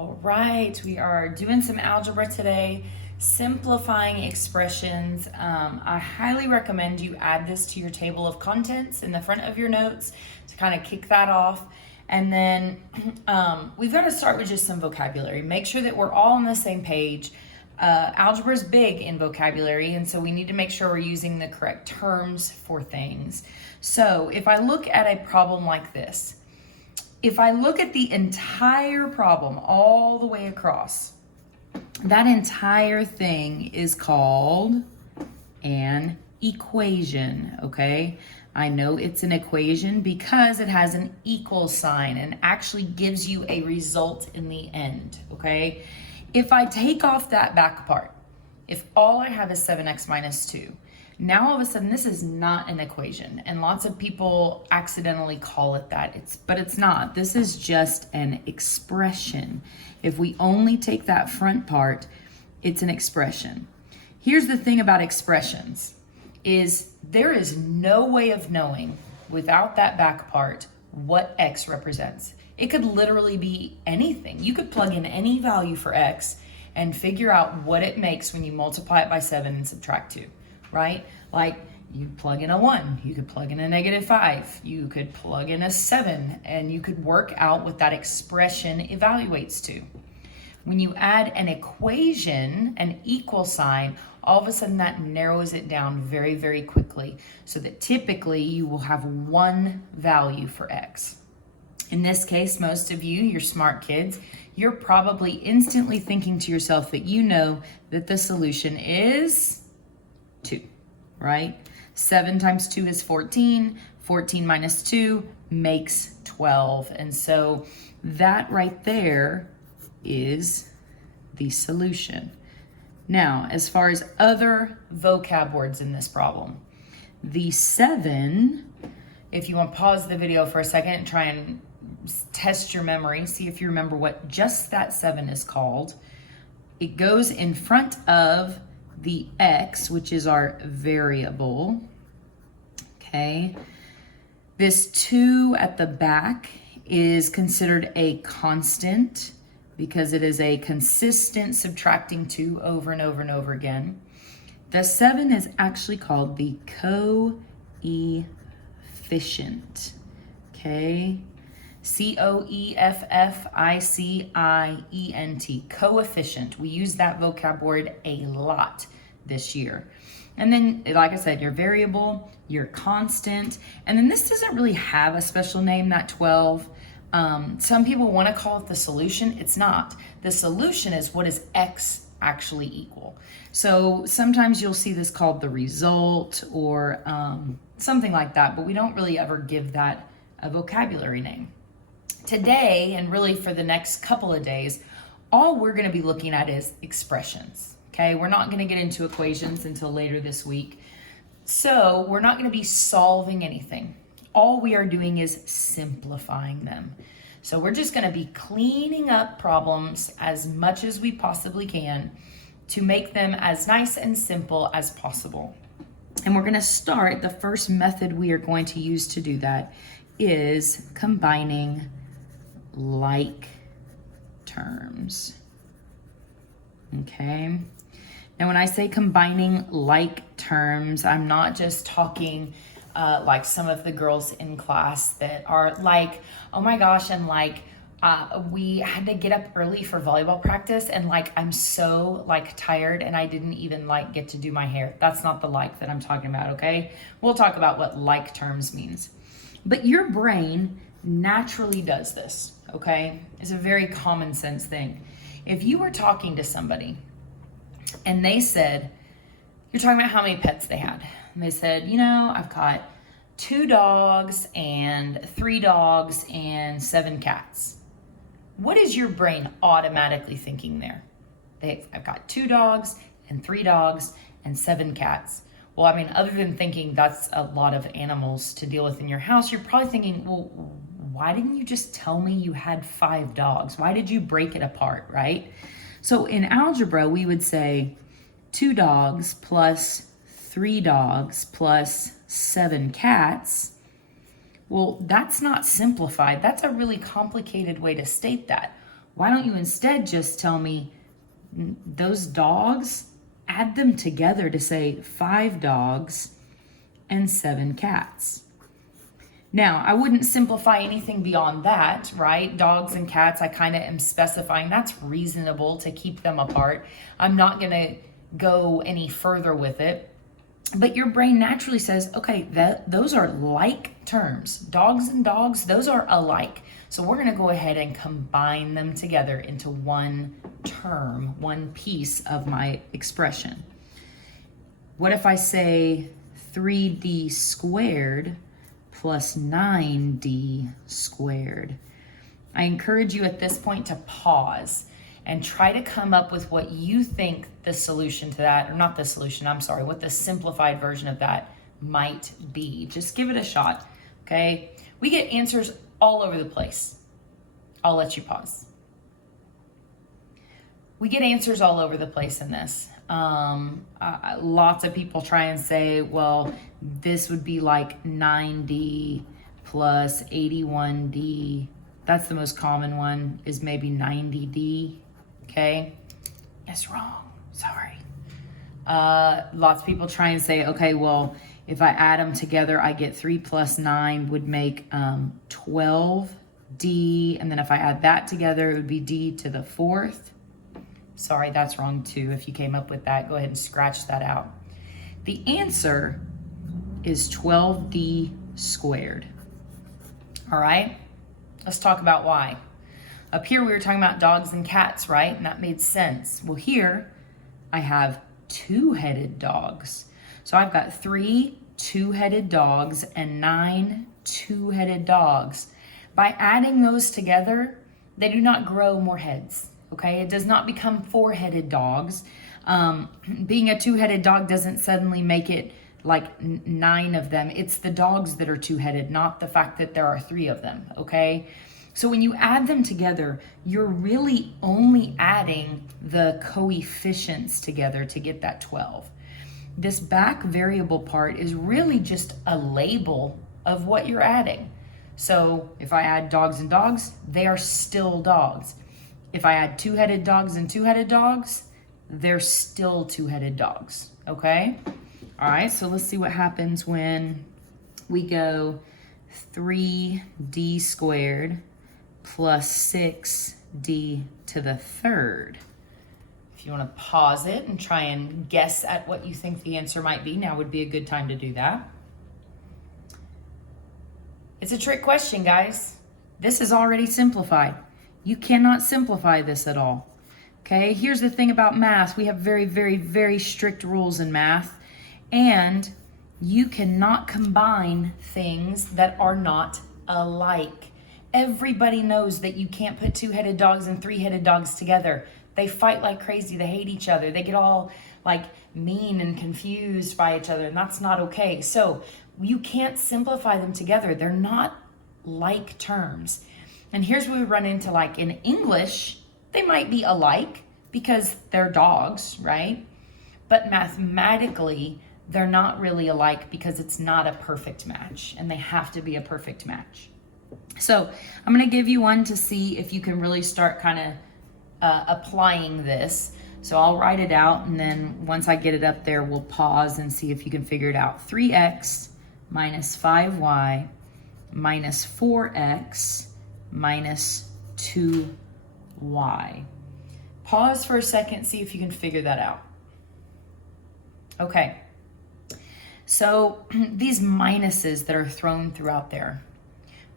All right, we are doing some algebra today, simplifying expressions. I highly recommend you add this to your table of contents in the front of your notes to kind of kick that off. And then we've got to start with just some vocabulary. Make sure that we're all on the same page. Algebra is big in vocabulary, and so we need to make sure we're using the correct terms for things. So if I look at a problem like this, if I look at the entire problem all the way across, that entire thing is called an equation, okay? I know it's an equation because it has an equal sign and actually gives you a result in the end, okay? If I take off that back part, if all I have is 7x minus 2, now all of a sudden this is not an equation, and lots of people accidentally call it that. But it's not. This is just an expression. If we only take that front part, it's an expression. Here's the thing about expressions is there is no way of knowing without that back part what x represents. It could literally be anything. You could plug in any value for x and figure out what it makes when you multiply it by 7 and subtract 2. Right? Like you plug in a 1, you could plug in a -5, you could plug in a 7, and you could work out what that expression evaluates to. When you add an equation, an equal sign, all of a sudden that narrows it down very, very quickly, so that typically you will have one value for x. In this case, most of you, you're smart kids, you're probably instantly thinking to yourself that you know that the solution is 2, right? 7 times 2 is 14. 14 minus 2 makes 12. And so that right there is the solution. Now, as far as other vocab words in this problem, the 7, if you want to pause the video for a second and try and test your memory, see if you remember what just that 7 is called. It goes in front of the x, which is our variable, okay? This 2 at the back is considered a constant because it is a consistent subtracting 2 over and over and over again. The 7 is actually called the coefficient, okay? coefficient, coefficient. We use that vocab word a lot this year. And then, like I said, your variable, your constant, and then this doesn't really have a special name, that 12. Some people want to call it the solution. It's not. The solution is what is x actually equal. So sometimes you'll see this called the result or something like that, but we don't really ever give that a vocabulary name. Today, and really for the next couple of days, all we're going to be looking at is expressions, okay? We're not going to get into equations until later this week. So we're not going to be solving anything. All we are doing is simplifying them. So we're just going to be cleaning up problems as much as we possibly can to make them as nice and simple as possible. And we're going to start, the first method we are going to use to do that is combining like terms, okay? Now, when I say combining like terms, I'm not just talking like some of the girls in class that are like, oh my gosh, and like we had to get up early for volleyball practice, and like I'm so like tired and I didn't even like get to do my hair. That's not the like that I'm talking about, okay? We'll talk about what like terms means. But your brain naturally does this, okay? It's a very common sense thing. If you were talking to somebody and they said, you're talking about how many pets they had. And they said, you know, I've got 2 dogs and 3 dogs and 7 cats. What is your brain automatically thinking there? I've got 2 dogs and 3 dogs and 7 cats. Well, I mean, other than thinking that's a lot of animals to deal with in your house, you're probably thinking, well, why didn't you just tell me you had 5 dogs? Why did you break it apart, right? So in algebra, we would say 2 dogs plus 3 dogs plus 7 cats. Well, that's not simplified. That's a really complicated way to state that. why don't you instead just tell me those dogs, add them together to say 5 dogs and 7 cats. Now, I wouldn't simplify anything beyond that, right? Dogs and cats, I kind of am specifying that's reasonable to keep them apart. I'm not going to go any further with it. But your brain naturally says, okay, those are like terms. Dogs and dogs, those are alike. So we're going to go ahead and combine them together into one term, one piece of my expression. What if I say 3D squared plus 9D squared? I encourage you at this point to pause and try to come up with what you think the solution to that, or not the solution, I'm sorry, what the simplified version of that might be. Just give it a shot, okay? We get answers all over the place. I'll let you pause. We get answers all over the place in this. Lots of people try and say, well, this would be like 9D plus 81D. That's the most common one, is maybe 90D. Okay, that's wrong, sorry. Lots of people try and say, okay, well, if I add them together, I get 3 plus 9 would make 12D, and then if I add that together, it would be D to the 4th. Sorry, that's wrong too. If you came up with that, go ahead and scratch that out. The answer is 12D squared. All right, let's talk about why. Up here, we were talking about dogs and cats, right? And that made sense. Well, here I have 2-headed dogs. So I've got 3 2-headed dogs and 9 2-headed dogs. By adding those together, they do not grow more heads, okay? It does not become 4-headed dogs. Being a 2-headed dog doesn't suddenly make it like 9 of them. It's the dogs that are 2-headed, not the fact that there are 3 of them, okay? So when you add them together, you're really only adding the coefficients together to get that 12. This back variable part is really just a label of what you're adding. So if I add dogs and dogs, they are still dogs. If I add 2-headed dogs and 2-headed dogs, they're still 2-headed dogs, okay? All right, so let's see what happens when we go 3D squared plus 6D to the 3rd. If you want to pause it and try and guess at what you think the answer might be, now would be a good time to do that. It's a trick question, guys. This is already simplified. You cannot simplify this at all. Okay, here's the thing about math. We have very, very, very strict rules in math, and you cannot combine things that are not alike. Everybody knows that you can't put 2-headed dogs and 3-headed dogs together. They fight like crazy. They hate each other. They get all like mean and confused by each other, and that's not okay. So you can't simplify them together. They're not like terms. And here's where we run into, like in English, they might be alike because they're dogs, right? But mathematically, they're not really alike because it's not a perfect match, and they have to be a perfect match. So I'm going to give you one to see if you can really start kind of applying this. So I'll write it out, and then once I get it up there, we'll pause and see if you can figure it out. 3x minus 5y minus 4x minus 2y. Pause for a second, see if you can figure that out. Okay. So these minuses that are thrown throughout there,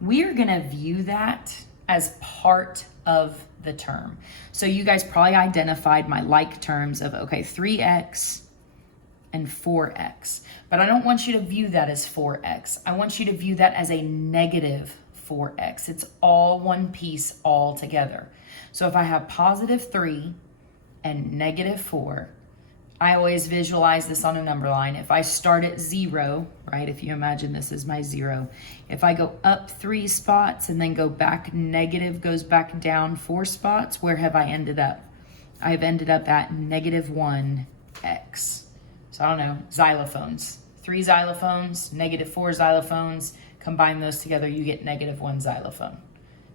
we are going to view that as part of the term. So you guys probably identified my like terms of, okay, 3x and 4x. But I don't want you to view that as 4x. I want you to view that as a negative 4x. It's all one piece all together. So if I have positive 3 and negative 4, I always visualize this on a number line. If I start at 0, right, if you imagine this is my 0, if I go up 3 spots and then go back negative, goes back down 4 spots, where have I ended up? I've ended up at negative 1x. So I don't know, xylophones. 3 xylophones, negative 4 xylophones, combine those together, you get negative 1 xylophone.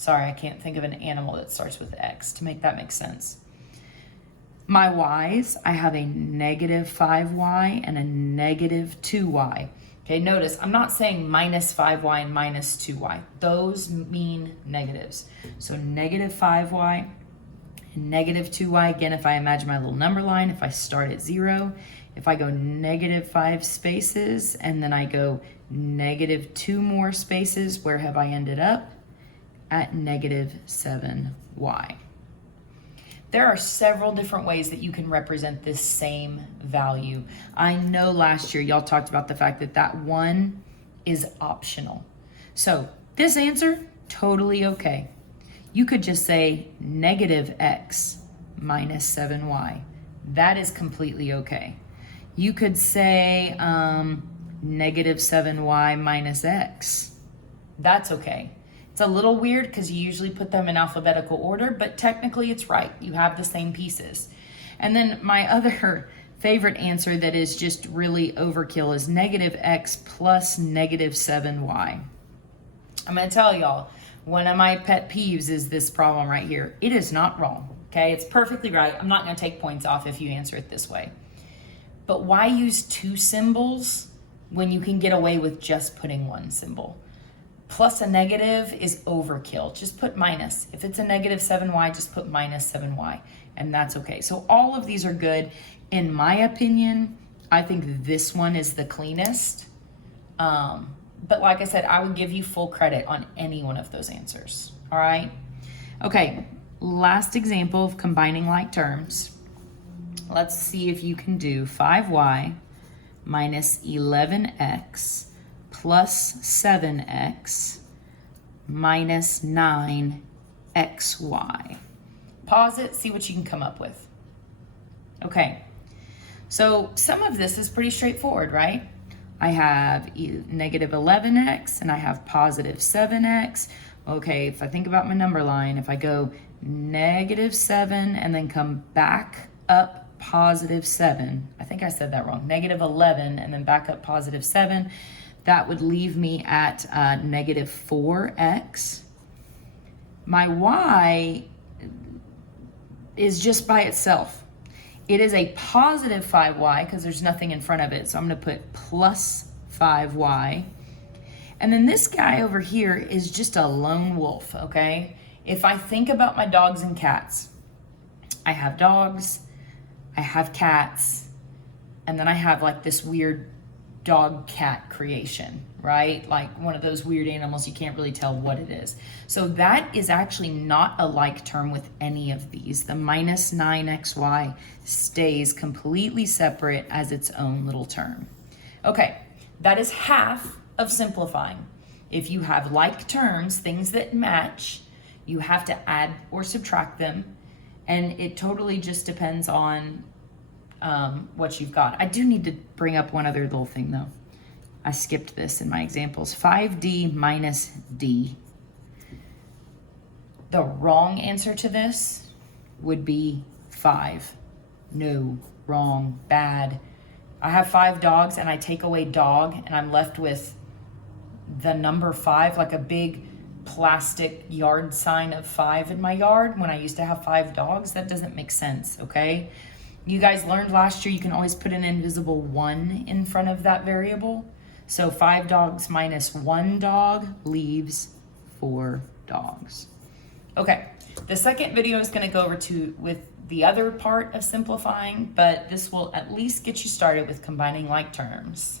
Sorry, I can't think of an animal that starts with X to make that make sense. My y's, I have a negative 5y and a negative 2y. Okay, notice I'm not saying minus 5y and minus 2y. Those mean negatives. So negative 5y and negative 2y. Again, if I imagine my little number line, if I start at 0, if I go negative 5 spaces and then I go negative 2 more spaces, where have I ended up? At negative 7y. There are several different ways that you can represent this same value. I know last year y'all talked about the fact that that 1 is optional. So this answer, totally okay. You could just say negative x minus 7y. That is completely okay. You could say negative 7y minus x. That's okay. It's a little weird because you usually put them in alphabetical order, but technically it's right. You have the same pieces. And then my other favorite answer that is just really overkill is negative x plus negative 7y. I'm going to tell y'all, one of my pet peeves is this problem right here. It is not wrong, okay? It's perfectly right. I'm not going to take points off if you answer it this way. But why use 2 symbols when you can get away with just putting 1 symbol? Plus a negative is overkill. Just put minus. If it's a negative 7y, just put minus 7y, and that's okay. So all of these are good. In my opinion, I think this one is the cleanest. But like I said, I would give you full credit on any one of those answers. All right? Okay, last example of combining like terms. Let's see if you can do 5y minus 11x plus 7x minus 9xy. Pause it, see what you can come up with. Okay, so some of this is pretty straightforward, right? I have negative 11x and I have positive 7x. Okay, if I think about my number line, if I go negative 7 and then come back up positive 7, I think I said that wrong, negative 11 and then back up positive 7, that would leave me at negative 4x. My y is just by itself. It is a positive 5y because there's nothing in front of it. So I'm going to put plus 5y. And then this guy over here is just a lone wolf, okay? If I think about my dogs and cats, I have dogs, I have cats, and then I have like this weird dog cat creation, right? Like one of those weird animals you can't really tell what it is. So that is actually not a like term with any of these. The minus 9xy stays completely separate as its own little term. Okay, that is half of simplifying. If you have like terms, things that match, you have to add or subtract them, and it totally just depends on what you've got. I do need to bring up one other little thing though. I skipped this in my examples. 5d minus d. The wrong answer to this would be 5. No, wrong, bad. I have 5 dogs and I take away dog and I'm left with the number 5, like a big plastic yard sign of 5 in my yard when I used to have 5 dogs. That doesn't make sense, okay? You guys learned last year you can always put an invisible 1 in front of that variable. So 5 dogs minus 1 dog leaves 4 dogs. Okay, the second video is going to go over with the other part of simplifying, but this will at least get you started with combining like terms.